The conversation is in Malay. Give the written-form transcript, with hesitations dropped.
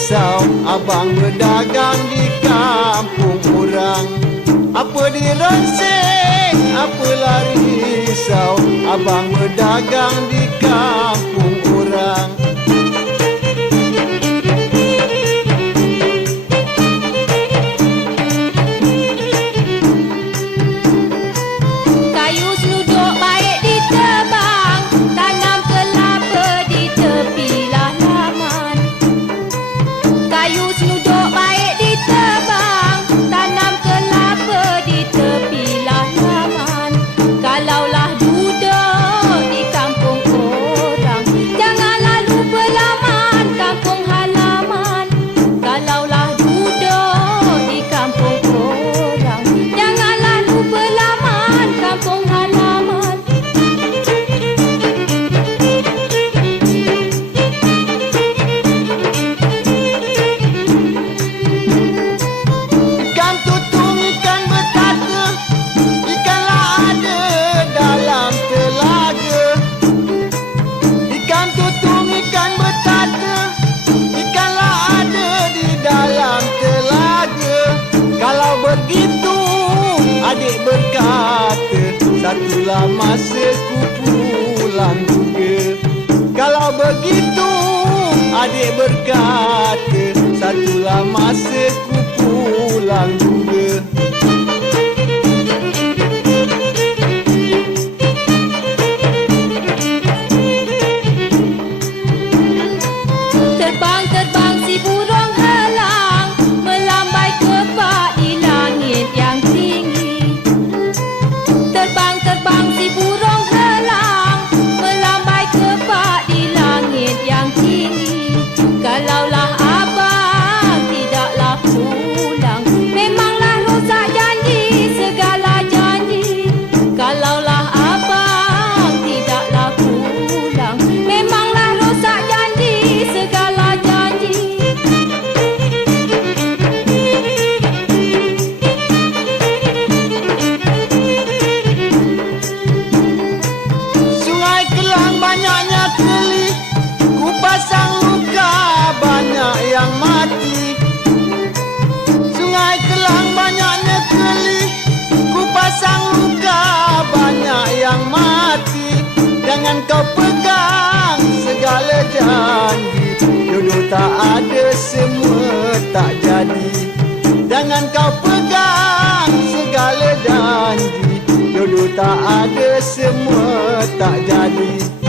risau, abang berdagang di kampung orang. Apa dironseng, apalah risau, abang berdagang di kampung orang. Kayu seluduk baik ditebang, tanam kelapa di tepi halaman. Kayu seluduk baik ditebang, tanam kelapa di tepi halaman. Kalaulah duduk di kampung orang, janganlah lupa laman kampung halaman. Kalaulah duduk di kampung orang, janganlah lupa laman kampung halaman. Ikan tutung, ikan berkata, ikanlah ada dalam telaga. Ikan tutung, ikan berkata, ikanlah ada di dalam telaga. Kalau begitu, adik berkata, satulah masa ku pulang juga. Kalau begitu, adik berkata, satulah masa ku pulang juga. Terbang-terbang si burung helang, melambai kepak di langit yang tinggi. Terbang-terbang si burung helang, melambai kepak di langit yang tinggi. Kalaulah abang tidaklah pulang, memanglah rosak janji segala janji. Kalaulah abang tidaklah pulang, memanglah rosak janji segala janji. Sungai Kelang banyaknya keli, ku pasang luka banyak yang mati. Sungai Kelang banyaknya keli, ku pasang luka banyak yang mati. Jangan kau pegang segala janji, jodoh tak ada semua tak jadi. Jangan kau pegang segala janji, jodoh tak ada semua tak jadi.